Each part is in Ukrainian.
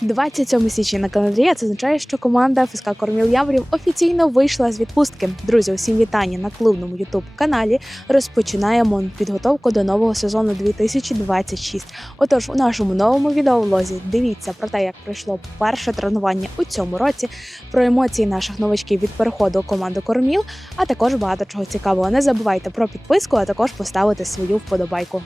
27 січня на календарі. Це означає, що команда ФСК Корміл Яворів офіційно вийшла з відпустки. Друзі, усім вітання на клубному ютуб каналі. Розпочинаємо підготовку до нового сезону 2026. Отож, у нашому новому відеовлозі дивіться про те, як пройшло перше тренування у цьому році, про емоції наших новачків від переходу у команду Корміл, а також багато чого цікавого. Не забувайте про підписку, а також поставити свою вподобайку.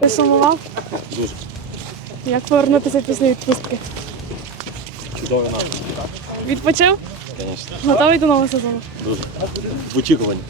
Ти сумував? Дуже Як повернутися після відпустки? чудовий настрій, Відпочив? звісно. Готовий до нового сезону? Дуже. В очікуванні.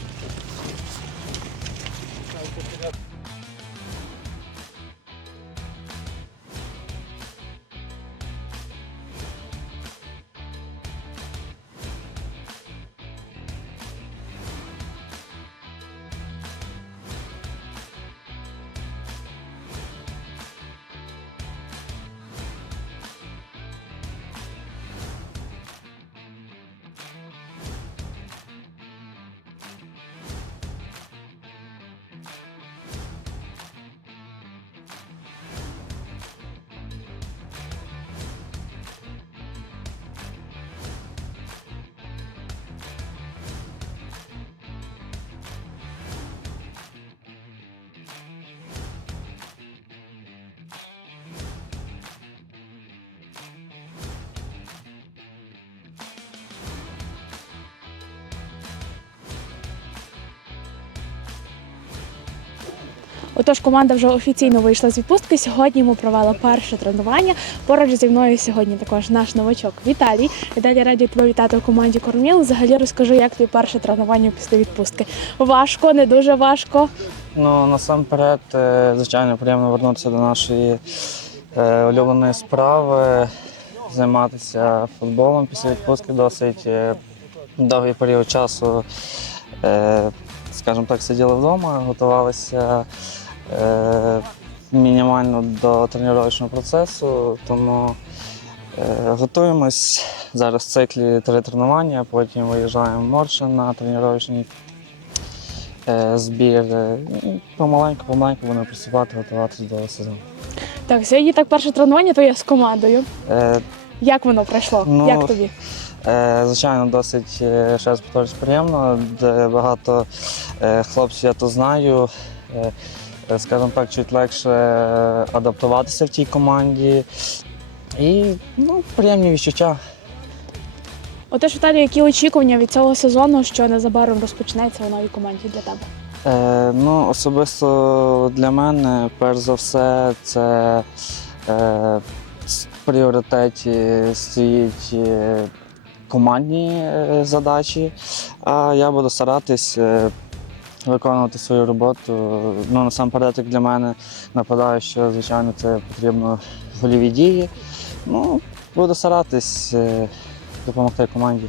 Отож, команда вже офіційно вийшла з відпустки. Сьогодні ми провели перше тренування. Поруч зі мною сьогодні також наш новачок Віталій. Віталій, раді тебе вітати у команді Корміл. Взагалі розкажи, як тобі перше тренування після відпустки. Важко, не дуже важко. Ну, насамперед, е, звичайно, приємно повернутися до нашої е, улюбленої справи, займатися футболом після відпустки досить е, довгий період часу, скажімо так, сиділи вдома, готувалися мінімально до тренувального процесу, тому е, готуємось. Зараз в циклі три тренування, потім виїжджаємо в Моршин на тренувальний е, збір. е, Помаленьку, помаленьку будемо приступати, готуватися до сезону. Так, сьогодні так перше тренування, то я з командою. Е, Як воно пройшло? Ну, як тобі? е, Звичайно, досить е, ще раз повторюсь, приємно. Де багато е, хлопців я то знаю. Е, е, Скажімо так, чуть легше адаптуватися в тій команді. І ну, приємні відчуття. Отож, Віталій, які очікування від цього сезону, що незабаром розпочнеться у новій команді для тебе? Е, ну, особисто для мене, перш за все, це е, в пріоритеті стоїть е, командні е, задачі, а я буду старатись е, виконувати свою роботу. Ну, насамперед, як для мене, нападаю, що, звичайно, це потрібно в голіві дії. Ну, буду старатись е, допомогти команді.